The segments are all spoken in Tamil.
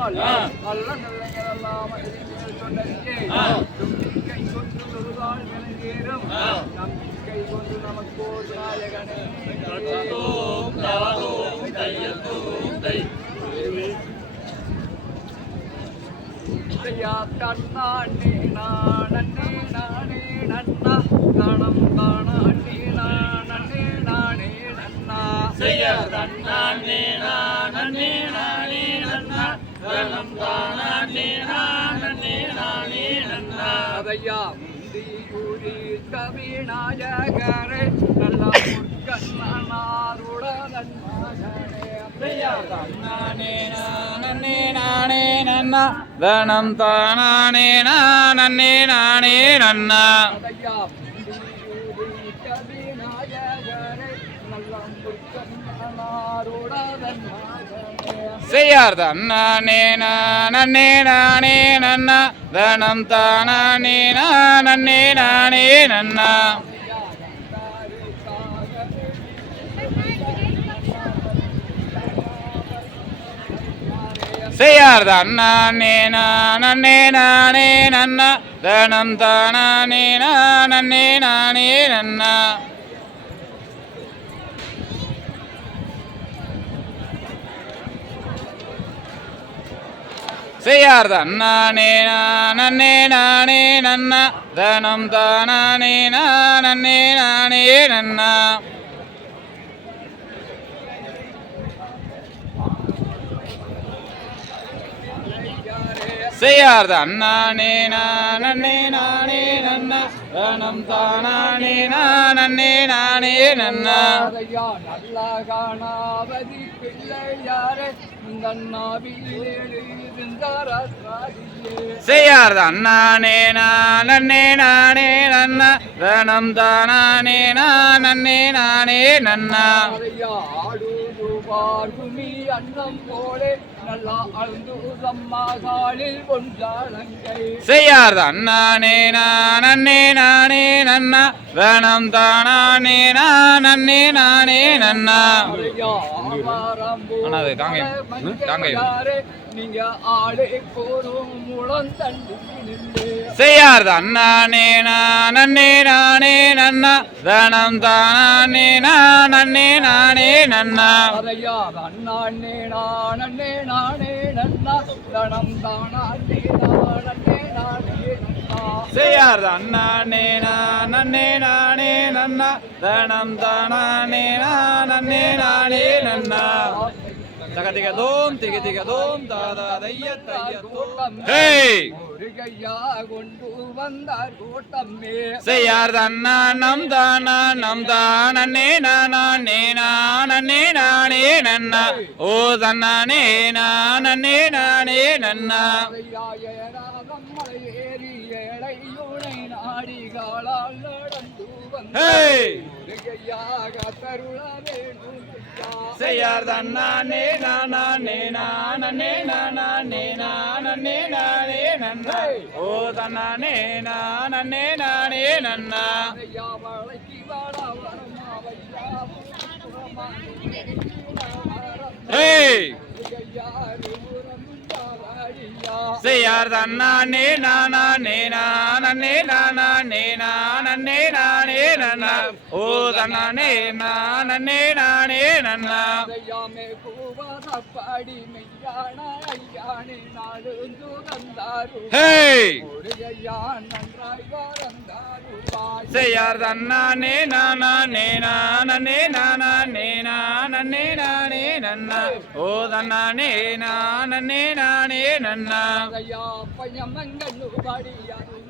சொன்னால் நல்ல நல்லெல்லாம் சொன்னதே நம்பிக்கை கொண்டு ஒருவாள் விளங்கேறும் நம்பிக்கை கொண்டு நமக்கு ஒரு நாயகனே தன்னானே நானே நானே நன்னா கணம் தானே நானே நானே நன்னா செய்ய தன்னானே நானே நானே நன்னா கணம் தானே நானே நானே நன்னா அதையா முந்தி கூறி கவிநாயகரே நல்ல முற்கண்ணாருடன் தன்னானே நானே நானே நன்னா தனம் தானே நானே நானே நன்னா செய்யார் தன்னானே நானே நானே நன்னா தனம் தானே நானே நானே நன்னா செய்யார் தன்னானே நானே நானே நன்னா தனம் தானே நானே நானே நன்னா செய்யார் தன்னானே நானே நானே நன்னா தனம் தானே நானே நானே நன்னா செய்யார் தன்னானே நானே நானே நன்னா தனம் தானே நானே நானே நன்னா நல்லா காணாவதி பிள்ளையாரே செய்யார் தன்னானே நானே நானே நன்னா தனம் தானே நானே நானே நன்னா பார்குமி அன்னம் போலே நல்லா அழுந்து சம்மாகாலில் ஒன்றாளங்கை செய்யார் தன்னானே நானே நானே நன்னா தனம் தானே நானே நானே நன்னா அது தாங்க நீங்க ஆளே போரும் முழம் தண்டு செய்யார் தன்னானே நானே நானே நன்னா தனம் தானே நானே நானே நன்னா அண்ணானே நானே நானே நன்னா தனம் தானே நானே நானே செய்யார் தன்னானே நானே நானே நன்னா தனம் தானே நானே நானே நன்னா தகதிகதோம் திகதிகதோம் தாதாதையத்தையத்தோம் ஹே முருகையா கொண்டு வந்தார் கூட்டமே செய்யார் தன்னானம் தானே நானே நானே நானே நன்னா ஓ தன்னானே நானே நானே நன்னா ஏறி ஏழையுனை நாடிகளால் நடந்து முருகையாக தருள வேணும் செய்யார் தன்னானே நானே நானே நானே நானே நானே நன்னா ஓ தன்னானே நானே நானே நன்னா செய்யார் தன்னானே நானே நானே நானே நானே நானே நன்னா ஓ தன்னானே நானே நானே நன்னா பாடி மெய்யான ஐயானே நாடு தந்தாரு நன்றாய் வரந்தாரு செய்யார் தன்னானே நானே நானே நானே நானே நானே நன்னா ஓ தன்னானே நானே நானே நன்னா பையமங்கன்னு பாடியாரு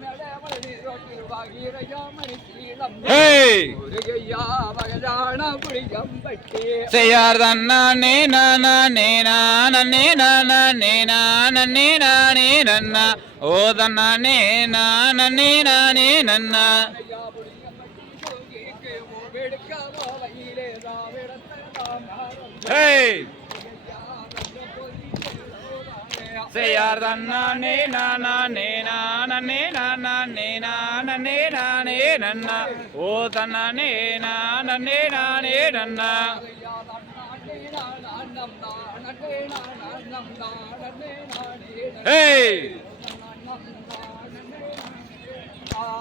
செய்யார் தன்னானே நானே நானே நானே நானே நானே நன்னா ஓ தன்னானே நானே நானே நன்னா செய்யார் தன்னானே நானே நானே நானே நானே நானே நன்னா ஓ தன்னானே நானே நானே நன்னா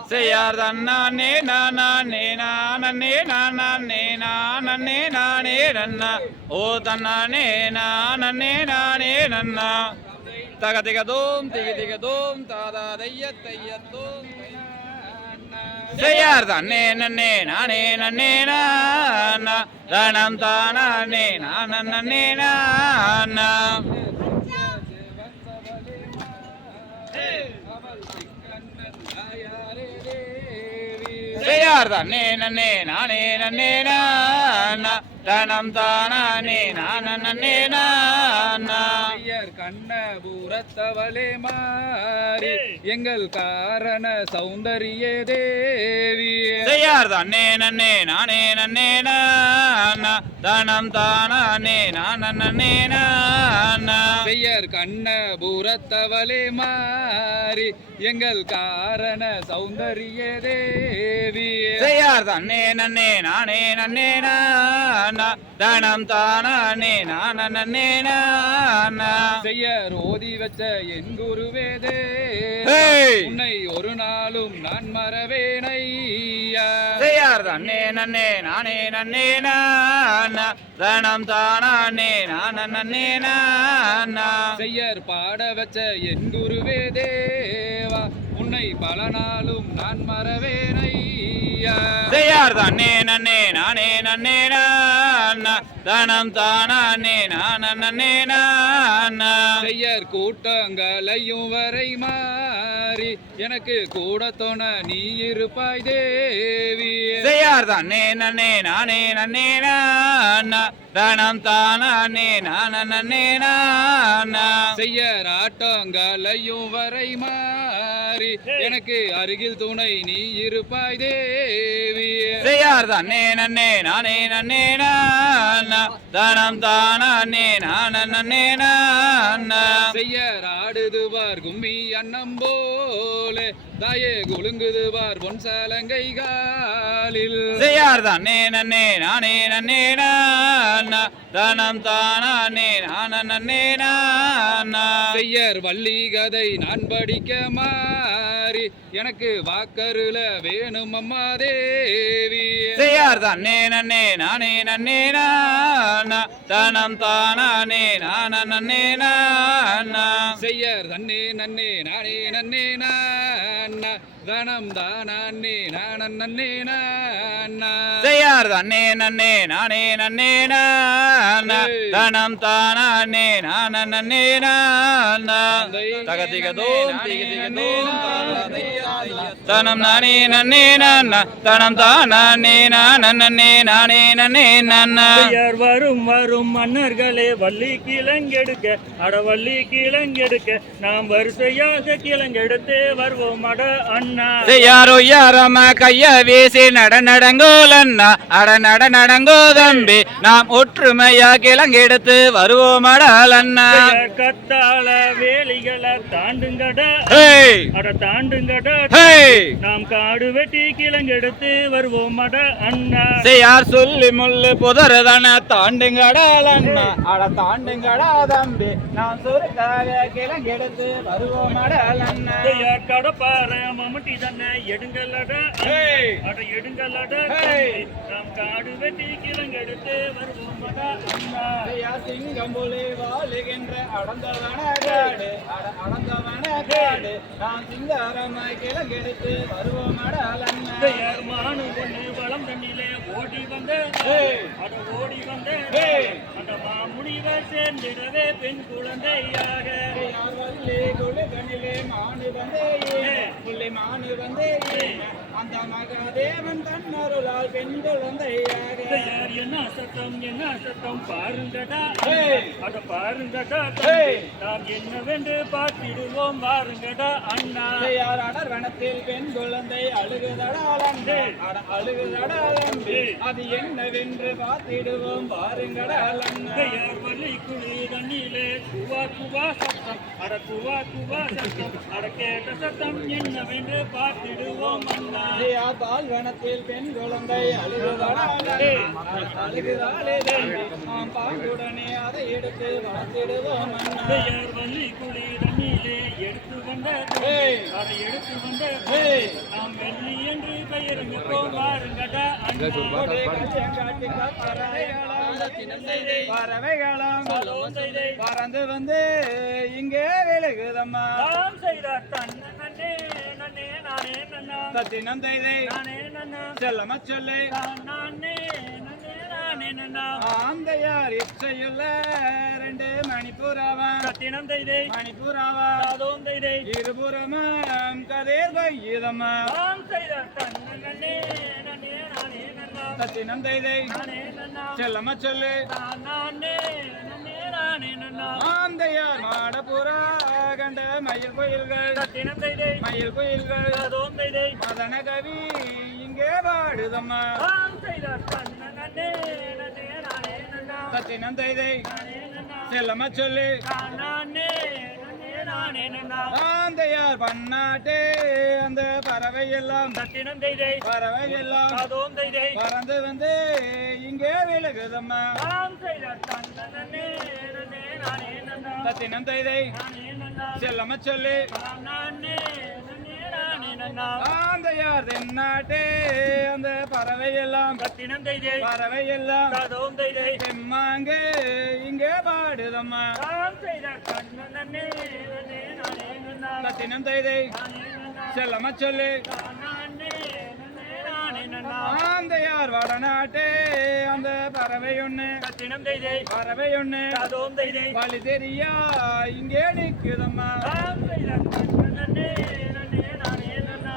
செய்யார் தன்னானே நானே நானே நானே நானே நானே நன்னா ஓ தன்னானே நானே நானே நன்னா தகதிகதோம் திகதிகதோம் தாதா தையத்தோம் செய்யார் தன்னே நன்னே நானே நன்னே நானா தனம் தானே நானே நானா செய்யார் தன்னே நன்னே நானே நன்னே நானா தனம் தானே நானே நானா கண்ணபுரத்தவளே மாறி எங்கள் காரண சௌந்தரிய தேவி செய்யார் தன்னே நன்னே நானே நன்னே நானா தனம் தானே நானே நானா செய்யர் கண்ணபுரத்தவளே மாறி எங்கள் காரண சௌந்தரிய தேவி செய்யார் தன்னே நன்னே நானே நன்னே நானா தனம் தானே நானே நானா செய்யர் ஓதி வச்ச என் குருவே உன்னை ஒரு நாளும் நான் மறவேனையா செய்யார் தன்னே நன்னே நானே நன்னே நானா தனம் தானே நானே நானா செய்யர் பாட வச்ச என் குருவே தேவா உன்னை பல நாளும் நான் மறவேனையா செய்யார் தன்னே நன்னே நானே நன்னே நானா தனம் தானே நானே நானா செய்யர் கூட்டங்களையும் வரை மாறி எனக்கு கூட தோண நீ இருப்பாய் தேவி செய்யார் தன்னே நன்னே நானே நன்னே நானா தனம் தானே நானே நானா செய்யர் ஆட்டங்களையும் வரை மாறி எனக்கு அருகில் துணை நீ இருப்பாய் தேவி செய்யார் தன்னே நன்னே நானே நன்னே நானா தனம் தானே நானே நானா செய்யர் ஆடுதுவார் கும்மி அன்னம் போலே தாயே குலுங்குதுவார் பொன் சலங்கை காலில் செய்யார் தன்னே நன்னே நானே நன்னே நானா தனம் தானே நானே நானா செய்யர் வள்ளி கதை நான் படிக்க மாறி எனக்கு வாக்கருல வேணும் அம்மா தேவி செய்யார் தன்னே நன்னே நானே நன்னே நானா தனம் தானே நானே நானா செய்யர் தன்னே நன்னே நானே நன்னே நானா தனம் தானே நானே நானா செய்யார் தன்னே நன்னே நானே நன்னே நானா தனம் தானே நானே நானா தகதிகதோம் திகதிகதோம் தனம் நானே நன்னே நானா தனம் தானே நானே நானே நன்னே நானா வரும் வரும் மன்னர்களே வள்ளி கிழங்கெடுக்க அடவள்ளி கிழங்கெடுக்க நாம் வரிசையாக கிழங்கெடுத்தே வருவோம் அட அண்ணா செய்யாரோ யாரம்மா கைய வீசி நடங்கோல் அண்ணா அட நடங்கோ தம்பி நாம் ஒற்றுமையா கிழங்கெடுத்து வருவோம் அடல் அண்ணா கத்தாள வேலிகளை தாண்டுங்கட அட தாண்டுங்கட நாம் காடு வெட்டி கிழங்கெடுத்து வருவோம் அட அண்ணா செய்யார் சொல்லி முள்ளு புதறதன தாண்டுங்கடால் அண்ணா அட தாண்டுங்கடா தம்பி நாம் சுருக்காக கிழங்கெடுத்து வருவோம் அடல் அண்ணா கடப்பார மம்முட்டி தன்னை எடுங்கலட அட எடுங்கலட நாம் காடு வெட்டி கிழங்கெடுத்து வருவோம் அட அண்ணா சிங்கம் போலே வாழுகின்ற அடந்தவன காடு அடந்தவன காடு நாம் சிங்காரமாய் கிழங்கெடுத்து வருவோம் அடல் அண்ணா மானு ஒண்ணு வளம் தண்ணிலே ஓடி வந்த அட ஓடி வந்த அந்த மாமுடிவை சேர்ந்திடவே பெண் குழந்தையாக குழுகனிலே மானு வந்தே புள்ளி மானு வந்தே அந்த மகாதேவன் தன்னருளால் பெண் குழந்தையாக என்ன சத்தம் பாருங்கடா அட பாருங்கடா நாம் என்னவென்று பார்த்திடுவோம் வாருங்கடா அண்ணா யார் அடர்வனத்தில் பெண் குழந்தை அழுகுதடால் அன்று அழுகுதடால் அன்று அது என்னவென்று பார்த்திடுவோம் வாருங்கடால் அண்ணா வள்ளி குழி தண்ணியிலே குவா குவா சத்தம் அட குவா குவா சத்தம் அட கேட்ட சத்தம் என்னவென்று பார்த்திடுவோம் அண்ணா பால்வனத்தில் பெண் குழந்தை அழுகுதாளே நாம் பாங்குடனே அதை எடுத்து வளர்த்திடுவோம் பெயர் வள்ளி குடி தண்ணியிலே எடுத்து வந்த அதை எடுத்து வந்த நாம் வெள்ளி என்று பெயருங்க போவாருங்கடா பறவைகளும் பறந்து வந்து இங்கே விழுகுதம்மா தத்தினம் தைதை செல்லம சொல்லை ஆந்தையார் இச்சையுள்ள 2 மணிப்புறாவன் சத்தினம் தைதை மணிப்புறாவன் இருபுறமும் கதிர் வையுதம்மா தத்தினம் தைதை செல்லம சொல்லு ஆந்தையார் மாடப்புறா கண்ட மயில் கோயில்கள் மயில் கோயில்கள் மதன கவி இங்கே பாடுதம்மா தத்தினம் தைதை செல்லம சொல்லு ஆந்தையார் பன்னாட்டே அந்த பறவை எல்லாம் பறவை எல்லாம் பறந்து வந்து இங்கே விழுகுதம்மா தத்தினம் தைதை செல்லம சொல்லு ஆந்தையார் தென்னாட்டே அந்த பறவை எல்லாம் பறவை எல்லாம் செம்மாங்கே இங்கே பாடுதம்மா தத்தினம் தைதை செல்லம சொல்லு ஆந்தையார் வடநாட்டே அந்த பறவை ஒண்ணு வழி தெரியா இங்கே நிக்குதம்மா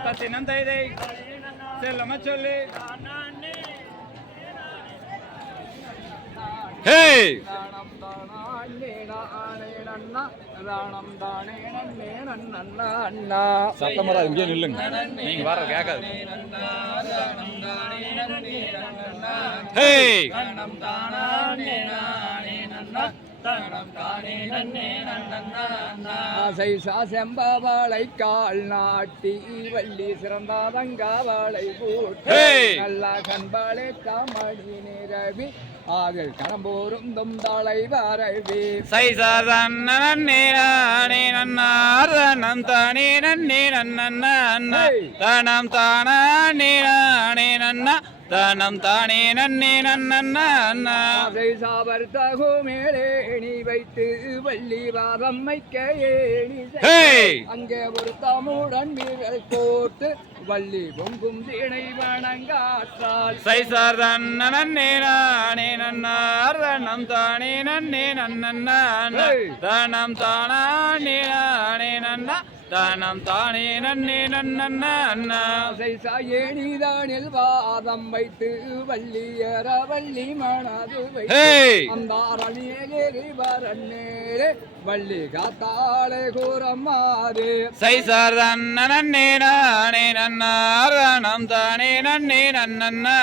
தத்தினம் தைதை செல்லம சொல்லு சத்தம் வராது இங்கே நில்லுங்க நீங்க வர கேட்காது செம்பவாளை கால் நாட்டி வள்ளி சிறந்தாதங்காவளை போட்டு நல்ல கண்பாளை காமணி நிரவி ஆகில் கடம்போரும் தொந்தாளை வரவி நன்னார்தனம் தானே நன்னே நன்னா தனம் தானே நன்னா தனம் தானே நன்னே நன்னா சாவர் தகு மேலேணி வைத்து வள்ளி வாதம் வைக்க ஏணி அங்கே ஒரு தமுடன் வீரல் போட்டு வள்ளி பொங்கும் திணை வணங்காற்றால் சைசார் நன்னே நானே நன்னார்தனம் தானே நன்னே நன்னா தனம் தானே நானே நன்னா தனம் தானே நன்னே நன்னா ஏணிதானில் வாதம் வைத்து வள்ளியர வள்ளி மனது அந்த அரணியேறி வரநேரே வள்ளி காத்தாளே கூறம்மாறு சைசார் நன்னே நானே நன்னார்தனம் தானே நன்னே நன்னா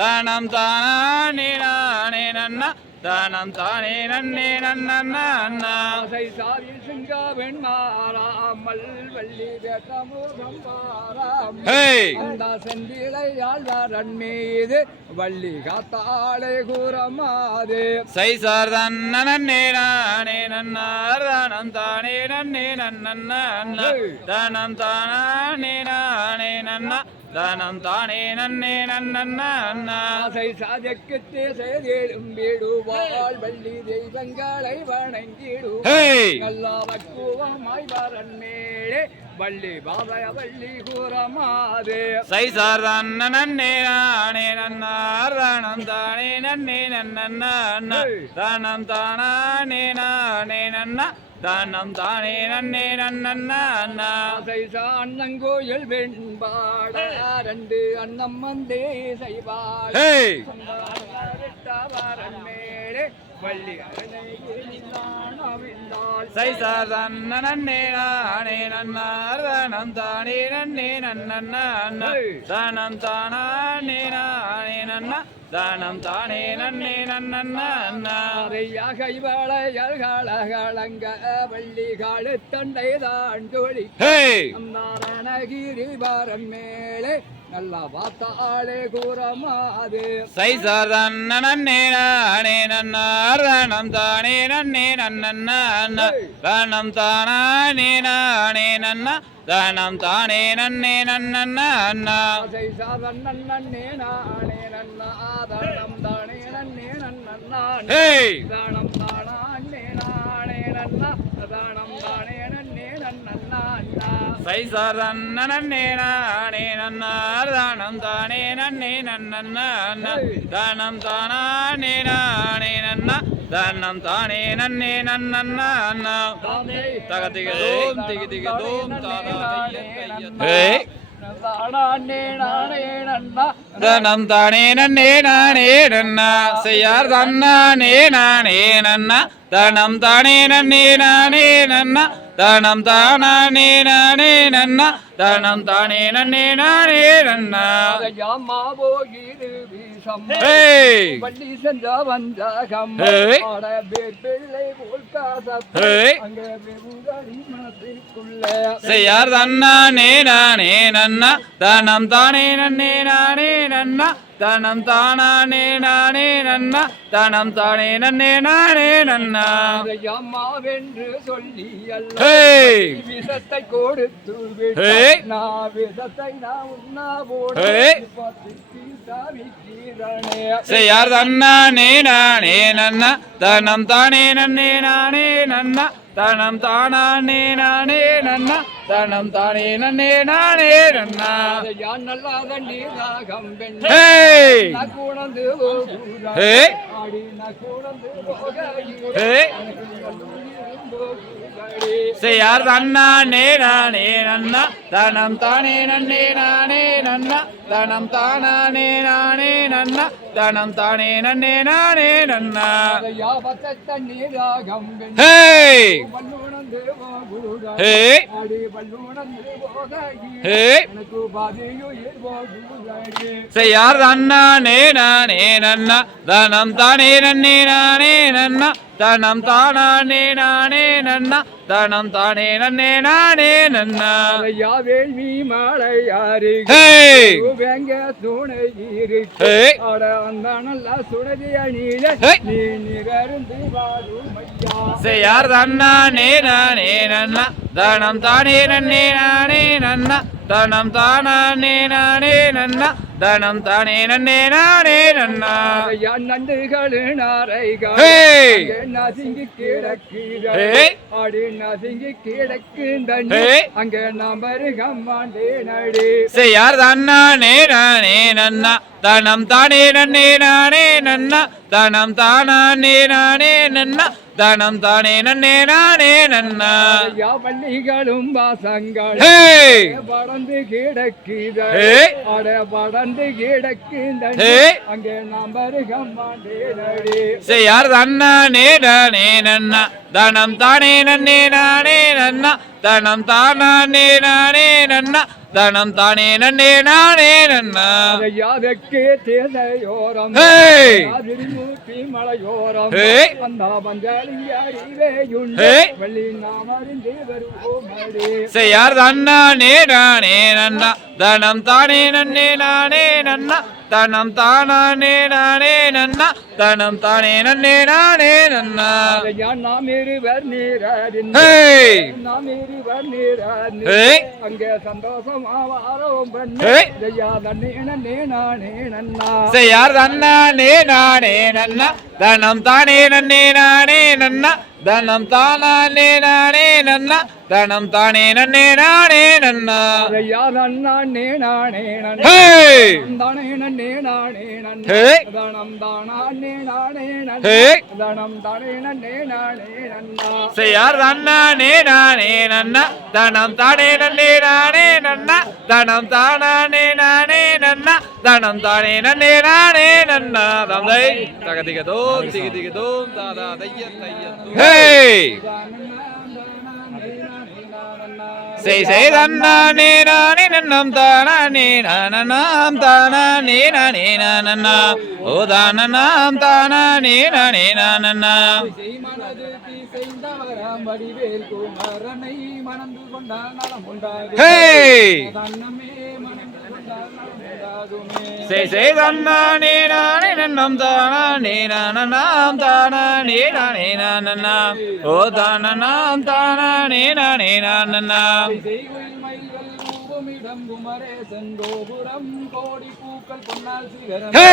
தனம் தானே நானே நன்னா தனம் தானே நன்னே நன்னா சாரி சிங்காவெண் மாறாமல் வள்ளி வேட்டமுகம் பாராம் அந்த செந்திலையாள் வரன் மீது வள்ளி காத்தாளே கூறமாது சைசார் நன்னே நானே நன்னார்தனம் தானே நன்னே நன்னா தனம் தானே நானே நன்னா தனம் தானே நன்னே நன்னா சாதிக்கு தேசேரும் வீடுவாள் வள்ளி தெய்வங்களை வணங்கிடும் நல்லா பக்குவமாய் வரன் மேலே வள்ளி பாதய வள்ளி கூறமாது சைசார் நன்னே நானே நன்னார்தனம் தானே நன்னே நன்னா தனம் தானே நானே நன்னா தனம் தானே நன்னே நன்னா அண்ணங்கோயில் வெண்பாட 2 அண்ணம் வந்தே செய்வாள் மேலே மேலே வள்ளி அணைந்தாள் சை சாதன்ன நன்னே நானே நன்னார்தனம் தானே நன்னே நன்னன்ன தனம் தானே நானே நன்னா தானம் தானே நன்னே நன்னன்ன கைவளையல்களங்க வள்ளி காடு தொண்டை தான் தோழி நாராயணகிரி வாரம் மேலே நல்லா பார்த்தாலே கூறமாது சை சாதன்ன நன்னே நானே நன்னார்தனம் தானே நன்னே நன்னன்ன தனம் தானே நானே நன்னா தனம் தானே நன்னே நன்னன்ன சை சாதன் நன்னே நானே நன்னா தானம் தானே நன்னே நன்னா தானம் தானே நானே நன்னா தானம் தானே நன்னே நன்னா சை சாதன்ன நன்னே நானே நன்னார்தனம் தானே நன்னே நன்னன்ன தனம் தானே நானே நன்னா தனம் தானே நன்னே நன்னன்ன தகதிகதோம் திகிதிகதோம் தனம் தானே நன்னே நானே நன்னா செய்யார் தன்னானே நானே நன்னா தனம் தானே நன்னே நானே நன்னா தனம் தானே நானே நன்னா தனம் தானே நன்னே நானே நன்னா வள்ளி சென்ற வந்தகம் பிள்ளை செய்யார் தன்னானே நானே நன்னா தனம் தானே நன்னே நானே நன்னா தனம் தானே நானே நன்னா தனம் தானே நன்னே நானே நன்னா அம்மாவென்று சொல்லி விஷத்தை கொடுத்து விஷத்தை நான் உண்ணா செய்யார் தன்னானே நானே நன்னா தனம் தானே நன்னே நானே நன்னா தனம் தானே நானே நன்னா தனம் தானே நன்னே நானே நன்னா நல்லா தண்ணி ராகம் கூடந்து செய்யார் தன்னானே நானே நன்னா தனம் தானே நன்னே நானே நன்னா தனம் தானே நானே நன்னா தனம் தானே நன்னே நானே நன்னா தண்ணி ராகம் செய்யார் தன்னானே நானே நன்னா தனம் தானே நன்னே நானே நன்னா தனம் தானே நானே நன்னா தனம் தானே நன்னே நானே நன்னா வேள்வி மாலையாரு வேங்க துணை இருக்கு அந்த நல்லா சுடதி அணியில நீ நிகர்ந்து வாழும் செய்யார் தன்னானே நானே நன்னா தனம் தானே நன்னே நானே நன்னா தனம் தானே நானே நன்னா தனம் தானே நன்னே நானே நன்னா நண்டுகள் நாரைகள் நசுங்கி கிடக்கு ஆடி நசுங்கி கிடக்கு அங்க நாம் வருகம்மாண்டே நடி செய்யார் தன்னானே நானே நன்னா தனம் தானே நன்னே நானே நன்னா தனம் தானே நானே நன்னா தனம் தானே நன்னே நானே நன்னா பள்ளிகளும் வாசங்கள் படந்து கிடக்குத படந்து கிடக்குந்த அங்கே நாம் வருகம்மாண்டே நடி செய்யார் தன்னானே நானே நன்னா தனம் தானே நன்னே நானே நன்னா தனம் தானே நானே நன்னா தனம் தானே நன்னே நானே நன்னா யாதற்கு தேதையோரம் மூர்த்தி மலையோரம் அந்த பஞ்சாலியாரிவேயுண்டு வள்ளி நாம் அறிந்து வருவோம் செய்யார் தன்னானே நானே நன்னா தனம் தானே நன்னே நானே நன்னா தனம் தானே நானே நன்னா தனம் தானே நன்னே நானே நன்னா நாம் இருவர் நீரின் நாம் இருவர் நீரின் அங்கே சந்தோஷமா வாரோம் பண்ணே நன்னே நானே நன்னா செய்யார் தன்னானே நானே நன்னா தனம் தானே நன்னே நானே நன்னா தனம் தானே நானே நன்னா தனம் தானே நன்னே நானே நன்னா நானே நானே தானே நன்னே நானே நன்னா தனம் தானே நானே நன்னா தனம் தானே நன்னே நானே நன்னா செய்யார் தன்னானே நானே நன்னா தனம் தானே நன்னே நானே நன்னா தனம் தானே நானே நன்னா தனம் தானே நன்னே நானே நன்னா தந்தை தகதிக தோம் திகி திகி தோம் தாதா தைய தைய ஹே செய் செய் தன்னானே நானே நன்னம் தானே நானம் தானே நானே நானன்னா ஓ தானனாம் தானே நானே நானன்னா வடிவேல் குமரனை மணந்து கொண்டால் நலம் உண்டாகும். ஹே தன்னமே மணந்து கொண்டால் நலம் உண்டாகுமே. செய் செய் தன்னானே நானே நன்னம் தானே நானனாம் தானே நானே நானன்னா ஓ தானனாம் தானே நானே நானன்னா செய்குயில் மயில்கள் பூமிடம் குமரேசன் கோபுரம் கோடி பூக்கள் பொன்னால் சிகரம். ஹே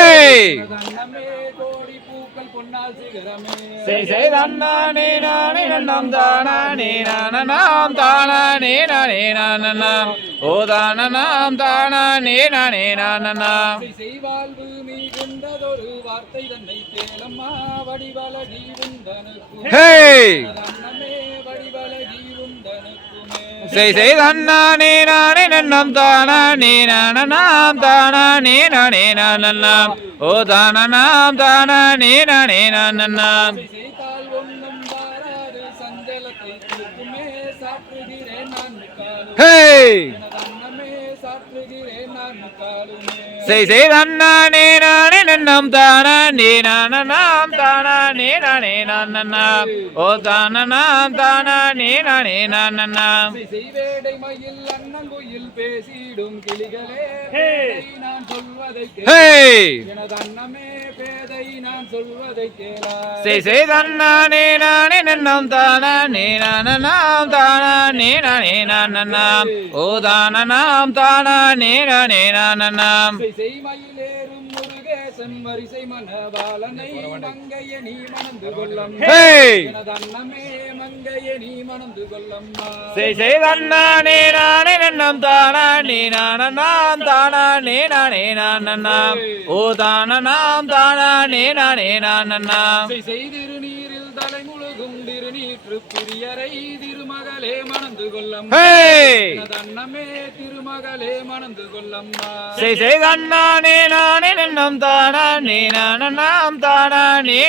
தன்னமே கோடி பூக்கள் பொன்னால் சிகரமே. செய் செய் தன்னானே நானே நன்னம் தானே நானனாம் தானே நானே நானன்னாம் ஓ தானனாம் தானே நானே நானன்னாம் செய்வாழ்வு மீகின்றதொரு வார்த்தை தன்னை தேலம்மா வடிவழகி உந்தனுக்கு. ஹே தன்னமே வடிவழகி உந்தனுக்குமே. செய் செய் தன்னானே நானே நன்னம் தானே நானனாம் தானே நானே நானன்னாம் ஓ தானனாம் தானே நானே நானன்னாம் செய்தால் ஒன்றும் வாராது சஞ்சலத்தை தீர்க்குமே சாற்றுகிறேன் நான் முக்காலும். ஹே தன்னமே சாற்றுகிறேன் நான் முக்காலுமே. செய் செய் தன்னானே நானே நன்னம் தானே நானனாம் தானே நானே நானன்னாம் ஓ தானனாம் தானே நானே நானன்னாம் செய்வேடை மயில் அண்ணங்குயில் பேசிடும் கிளிகளே பேதை நான் சொல்வதை ஹே எனது அன்னமே பேதை நான் சொல்வதை கேளாய். செய் செய் தன்னானே நானே நன்னம் தானே நானனாம் தானே நானே நானன்னாம் ஓ தானனாம் தானே நானே நானன்னாம் செய்மயிலேறும் முருகேசன் வரிசை மனபாலனை மங்கைய நீ மணந்து கொள்ளம். ஹே எனது அன்னமே மங்கைய நீ மணந்து கொள்ளம்மா. செய் செய் தன்னானே நானே நன்னம் தானே நானனாம் தானே நானே நானன்னாம் ஓ தானனாம் தானே நானே நானன்னாம் செய்திரு நீரில் தலை முழுகும் திருநீற்று பிரியரை திருமகளே மணந்து கொள்ளம். ஹே எனது அன்னமே திருமகளே மணந்து கொள்ளம்மா. செய் செய் தன்னானே நானே நன்னம் தானே நானனாம் தானே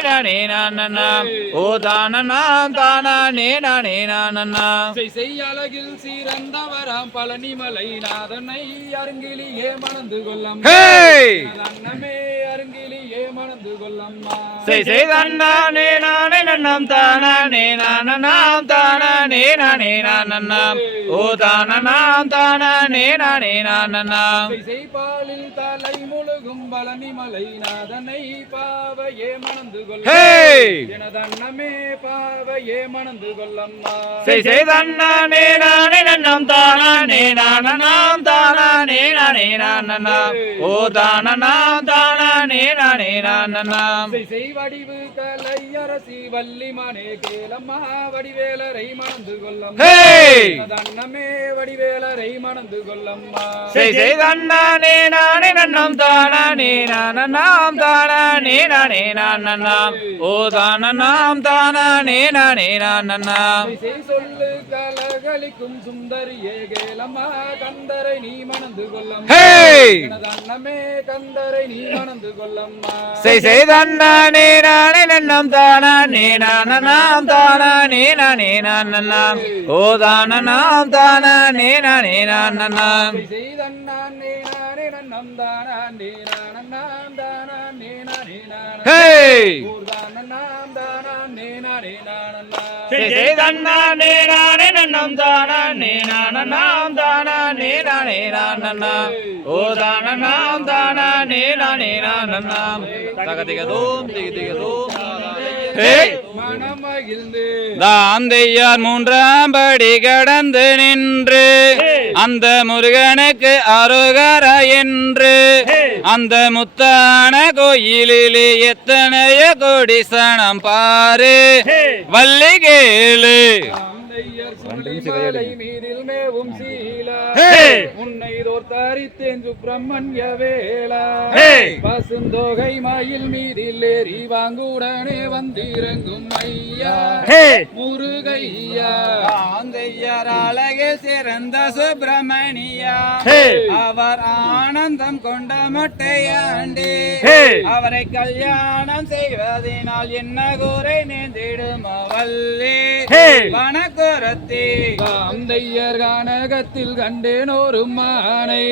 நானே நானன்னாம் ஓ தானனாம் தானே நானே நானன்னாம் செய் அழகில் சீரந்தவராம் பழனிமலை நாதனை அருங்கிலியே மணந்து கொள்ளம். ஹே அன்னமே அருங்கிலியே மணந்து கொள்ளம்மா. செய் செய் தன்னானே நானே நன்னம் தானே நானனாம் தானே நானே நானன்னாம் ஓ தானனாம் தானே நானே நானன்னாம் செய்பாலில் தலை முழுகும் பழனிமலை நாதனை பாவையே மணந்து கொள்ளம். ஹே எனது அன்னமே பாவையே மணந்து கொள்ளம்மா. செய் செய் தன்னானே நானே நன்னம் தானே நானனாம் தானே நானே நானன்னாம் ஓ தானனாம் தானே நானே நானன்னாம் செய்வடிவு கலையரசி வள்ளிமனே கேளம்மா வடிவேலரை மணந்து கொள்ளம். ஹே எனது அன்னமே வடிவேலரை மணந்து கொள்ளம்மா. செய் செய் தன்னானே நானே நன்னம் தானே நானனாம் தானே நானே நானன்னாம் ஓ தானனாம் தானே நானே நானன்னாம் செய் சொல்லு கலகளிக்கும் சுந்தரியே கேளம்மா கந்தரை நீ மணந்து கொள்ளம். ஹே எனது அன்னமே கந்தரை நீ மணந்து கொள்ளம்மா. செய் செய் தன்னானே நானே நன்னம் தானே நானனாம் தானே நானே நானன்னாம் ஓ தானனாம் தானே நானே நானன்னாம் செய்தன்னானே நானே நன்னம் தானே நானன்னாம் தானே நானே ஹே நானன்னாம் தானே நானே நானன்னா. செய் செய் தன்னானே நானே நன்னம் தானே நானனாம் தானே நானே நானன்னாம் ஓ தானனாம் தானே நானே நானன்னாம் தகதிக தோம் திகி திகி தோம் ஹே மனமகிழ்ந்து தாந்தையார் மூன்றாம் படி கடந்து நின்று அந்த முருகனுக்கு அருகர என்று அந்த முத்தான கோயிலிலே எத்தனைய கோடி சனம் பாரு வள்ளி கேளு தையர் சுமலை மீதில் மேவும் சீலா உன்னை தோர்த்தரித்தேன் சுப்பிரமணிய வேளா பசுந்தோகை மயில் மீதில் ஏறி வாங்குடனே வந்திறங்கும் ஐயா முருகையா ஆந்தையர் அழகே சிறந்த சுப்பிரமணியா அவர் ஆனந்தம் கொண்ட மொட்டையாண்டி அவரை கல்யாணம் செய்வதனால் என்ன கூரை நேர்ந்திடும் வல்லே வனக்குரத்தி ஆந்தையர் கானகத்தில் கண்டேன் ஒரு மானை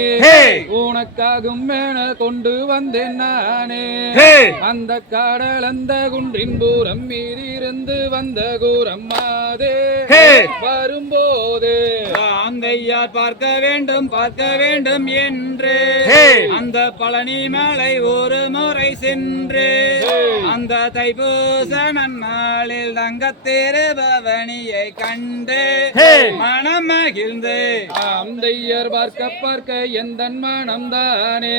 உனக்காகும் என கொண்டு வந்தேன் நானே அந்த கடல் அந்த குன்றின் பூரம் மீறிருந்து வந்த கூரம் மாதே வரும்போது ஆந்தையார் பார்க்க வேண்டும் என்று அந்த பழனி மலை ஒரு முறை சென்று அந்த தைப்பூச நன்னாளில் தங்கத்தேரு பவனியை கண்டு மனம் மகிழ்ந்து ஆந்தையர் பார்க்க எந்த மனம் தானே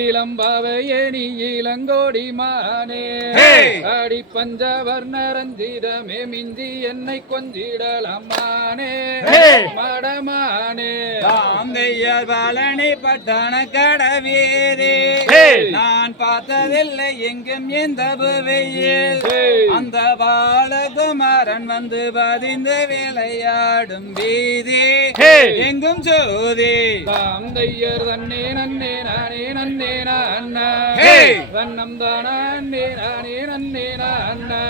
இளம்பாவையே நீ இளங்கோடி மானே அடி பஞ்சவர்ண ரஞ்சிதமே மிஞ்சி என்னை கொஞ்சிடலாமானே மடமானே ஆந்தையார் பழனி பட்டண கடவேரே நான் பார்த்ததில்லை எங்கும் எந்த புவையில் அந்த பாலகுமாரன் வந்து பதிந்து விளையாடும் வீதி எங்கும் ஜோதி ஆந்தையர் தன்னே நன்னே நானே நன்னே நான்னா வண்ணம் தானே நானே நன்னே நான்னா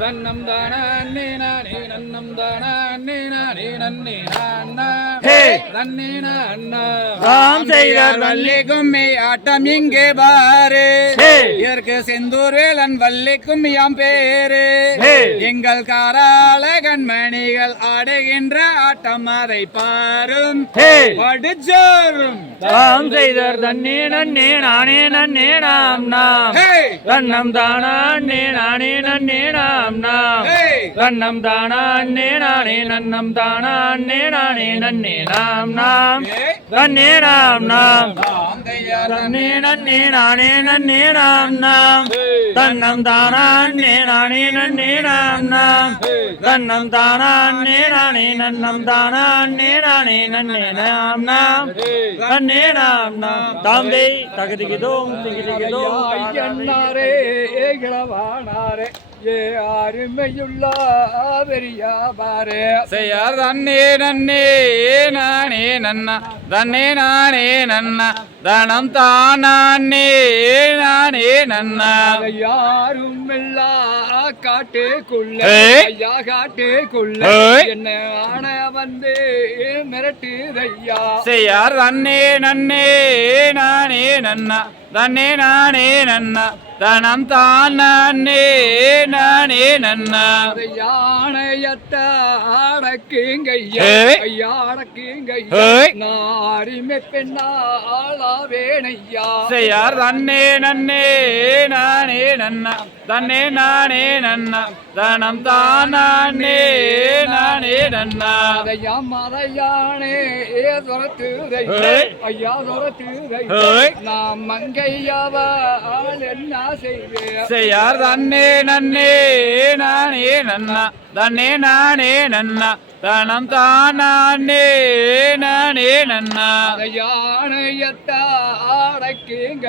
வண்ணம் தானே நானே நன்னம் தானே நானே நன்னே நான்னா நன்னே நான்னா ராம் செய்தார் வள்ளி கும்மி ஆட்டம் இங்கே பாரு இதற்கு செந்தூர் வேலன் வள்ளி கும்மியாம் பேரு எங்கள் காராள கண்மணிகள் ஆடுகின்ற ஆட்டம் அதை பாரும் படிச்சோரும் ராம் செய்தார் தன்னே நன்னே நானே நன்னே நாம் நாம் கண்ணம் தானே நானே நன்னே நாம் நாம் கண்ணம் தானே நானே நன்னம் தானே நானே நன்னே நாம் நாம் நன்னே நாம் நாம் தன்னே நன்னே நானே நன்னே நாம் நாம் தன்னம் தானே நானே நன்னே நாம் நாம் கண்ணம் தானே நானே நன்னம் தானே நானே நன்னே நாம் நாம் நன்னே நாம் நாம் தாம்பே தகுதிகிதோம் திகிதிகிதோம் ஐயன்னாரே இளவானாரே ஏ அருமையுள்ள பெரியாபாரே செய்யார் தன்னே நன்னே நானே நன்னா தன்னே நானே நன்னா தனம் தானே நானே நன்னா யாரும் இல்லா காட்டுக்குள்ள ஐயா காட்டுக்குள்ள என்ன ஆன வந்து மிரட்டுதையா செய்யார் தன்னே நன்னே நானே நன்னா தன்னே நானே நன்னா தனம் தானே நானே நன்னா யானையத்த அடக்குங்கய்யா ஐயா அடக்குங்கய்யா நாரிமை பெண்ணாளா வேணையா செய்யார் தன்னே நன்னே நானே நன்னா தன்னே நானே நன்னா தனம் தானே நானே நன்னா ஐயா மதையானே துரத்துதை ஐயா துரத்துதை நாம் மங்கையவாள் என்ன செய்வேன் செய்யார் தன்னே நன்னே நானே நன்னா தன்னே நானே நன்னா தனம் தானே நானே நன்னா யானையத்த அடக்குங்க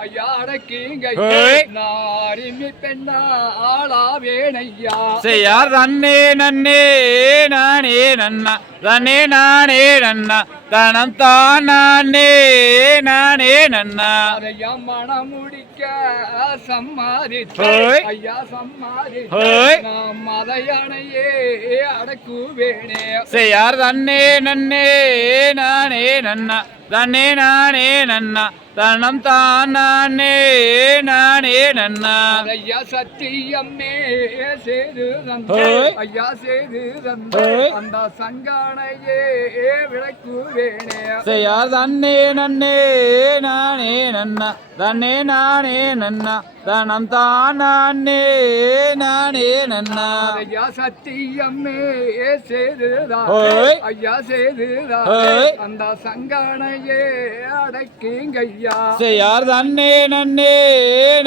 ஐயா அடக்குங்க நாரிமை பெண்ணாளா வேணையா செய்யார் தன்னே நன்னே நானே நன்னா தன்னே நானே நன்னா தனம் தானே நானே நன்னா ஐயா மனம் முடிக்க சம்மாதித்து ஐயா சம்மாதித்து நாம் மதையானையே அடக்குவேனே செய்யார் தன்னே நன்னே நானே நன்னா தன்னே நானே நன்னா தனம் தானே நானே நன்னா ஐயா சத்தியம்மே சேது தந்த ஐயா சேது தந்த அந்த சங்கானையே விளக்குவேனே செய்யார் தன்னே நன்னே நானே நன்னா தன்னே நானே நன்னா தனம் தானே நானே நன்னா ஐயா சத்தியம்மே சேது ஐயா சேது அந்த சங்கானையே அடக்குங்க ஐயா செய்யார் தன்னே நன்னே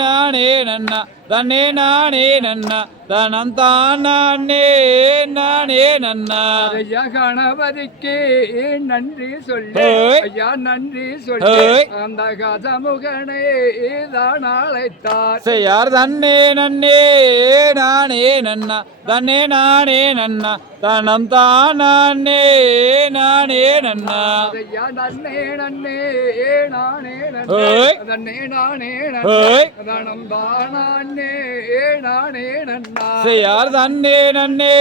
நானே நன்னா தன்னே நானே நன்னா தனம் தானே நானே நன்னா ஐயா கணபதிக்கு நன்றி சொல்லு ஹேய். ஐயா நன்றி சொல்லு ஹேய். அந்த கதமுகனே தான் அழைத்தார் செய்யார் தன்னே நன்னே நானே நன்னா தன்னே நானே நன்னா தனம் தானே நானே நன்னா ஐயா நன்னே நன்னே நானே ஹேய். நன்னே நானே ஹேய். தனம் தானே நானே நன்னா செய்யார் தன்னே நன்னே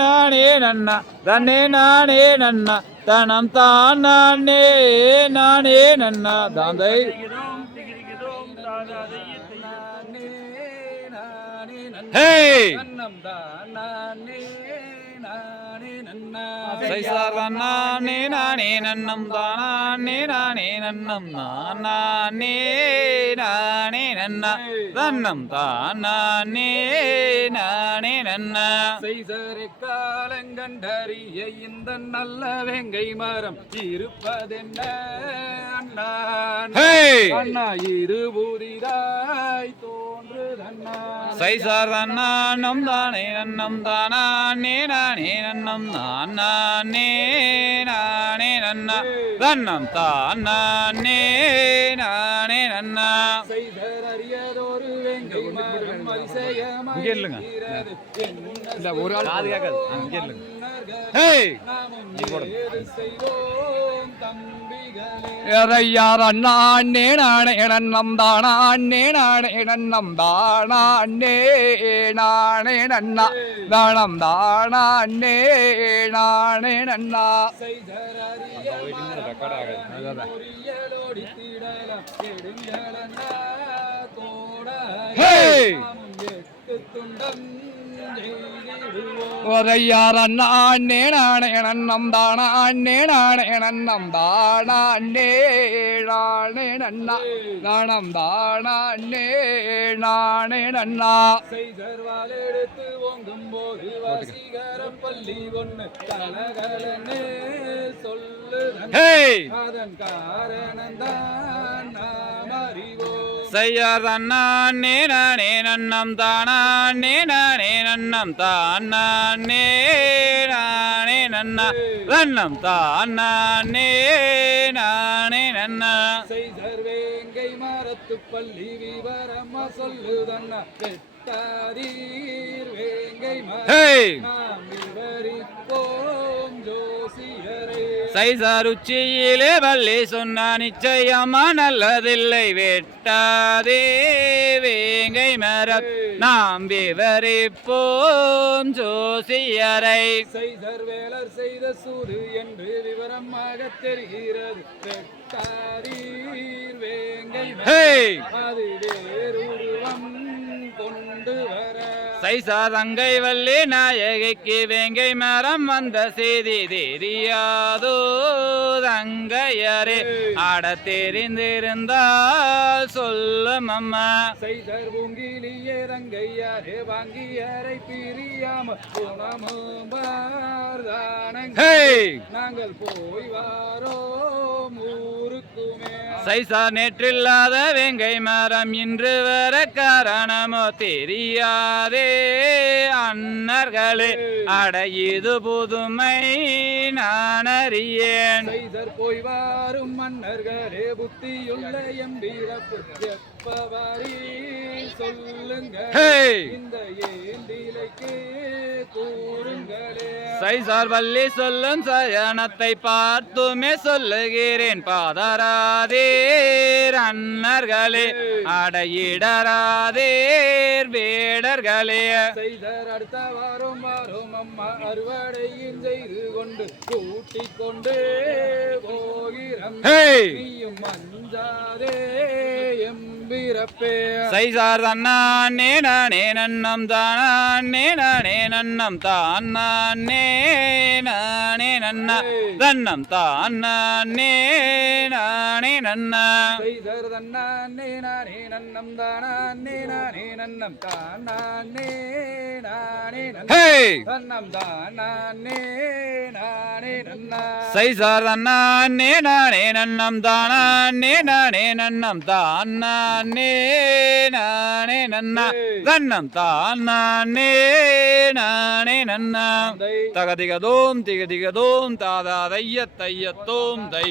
நானே நன்னா தன்னே நானே நன்னா தனம் தானே நானே நன்னா தாந்தை ஹே சைசார் நானே நானே நன்னம் தானே நானே நன்னம் நானே நானே நன்னா தன்னம் தானே நானே நன்னா செய்தரை காலங்கண்டறிய இந்த நல்ல வெங்கை மரம் இருப்பதென்ன அண்ணா ஹே அண்ணா இருபுதிதாய் தோன்றுதண்ணா சைசார் நன்னம் தானே நன்னம் தானே நானே நன்னம் நானே நானே நன்னா தன்னம் தானே நானே நன்னா செய்தர் அறியதொரு வெங்கை மரம் இங்க இல்லைங்க. இல்ல ஒரு ஆள் காது கேட்காது அங்கே இல்லைங்க ஹே செய்தோம் தம்பிகளே யார் அண்ணே நானே நன்னம் தானே நானே நன்னம் தானே நானே நன்னா தானம் தானே நானே நன்னா செய்தர் அறியலோடி திடலாம் எடுங்களன்னா ஹே எட்டு துண்டம் செய்திடுவோம் ஒரையார் அண்ணே நானே நன்னம் தானே நானே நன்னம் தானே நானே நன்னா தானம் தானே நானே நன்னா செய்தர்வால் எடுத்து ஓங்கும் போது வசீகரம் பள்ளி ஒன்று கலகலன்னு சொல்லுதன் ஹே அதன் காரணந்தான் நாம் அறிவோம் செய்யார் தன்னானே நானே நன்னம் தானே நானே நன்னம் தானே நானே நன்னா தன்னம் தானே நானே நன்னா செய்தர் வேங்கை மரத்து பள்ளி விவரமா சொல்லுதன்னா வெட்டாதீர் வேங்கை ஹே மரம் நாம் விவரிப்போம் ஜோசியரே சைசார் உச்சியிலே வள்ளி சொன்னா நிச்சயமா நல்லதில்லை வெட்டாதே வேங்கை மரம் நாம் விவரிப்போம் ஜோசியரை செய்தர் வேலர் செய்த சூது என்று விவரமாக தெரிகிறது வெட்டாதீர் வேங்கை ஹே மரம் அது வேறுருவம் கொண்டு வர சைசார் தங்கை வள்ளி நாயகிக்கு வேங்கை மரம் வந்த செய்தி தெரியாதோ தங்கையரே ஆட தெரிந்திருந்தால் சொல்லும் அம்மா செய்தர் பூங்கிலியே ரங்கையாரே வாங்கியாரை பிரியாம குணமும்பார்தானங்க ஹே நாங்கள் போய் வாரோம் ஊருக்குமே சைசார் நேற்றில்லாத வேங்கை மரம் இன்று வர காரணமோ தெரியாதே அன்னர்களே அட இது புதுமை நான் அறியேன் செய்தர் போய் வாரும் மன்னர்களே புத்தியுள்ள எம்பிறப்பு எப்பவாரி சொல்லுங்க ஹே இந்த ஏந்திலைக்கு கூறுங்களே சைசார் வள்ளி சொல்லும் சயனத்தை பார்த்துமே சொல்லுகிறேன் பாதராதேர் அன்னர்களே அடையிடராதேர் வேடர்களே செய்தர் அடுத்த வாரம் வாரும் அம்மா அறுவடையும் செய்து கொண்டு கூட்டிக் கொண்டு போகிறோம் ஹே நீயும் மஞ்சாதே எம்பிறப்பே சைசார் தன்னானே நானே நன்னம் தானே நானே நன்னம் தானே நானே நன்னா தன்னம் தானே நானே நன்னா செய்தர் தன்னானே நானே நன்னம் தானே நானே நன்னம் தானே நானே ஹே தன்னம் தானே நானே நன்னா சைசார் தன்னானே நானே நன்னம் தானே நானே நன்னம் தானே நானே நன்னா தன்னம் தானே நானே நன்னா தகதிகதோம் திகதிகதோம் தாதா தைய தையத்தோம் தை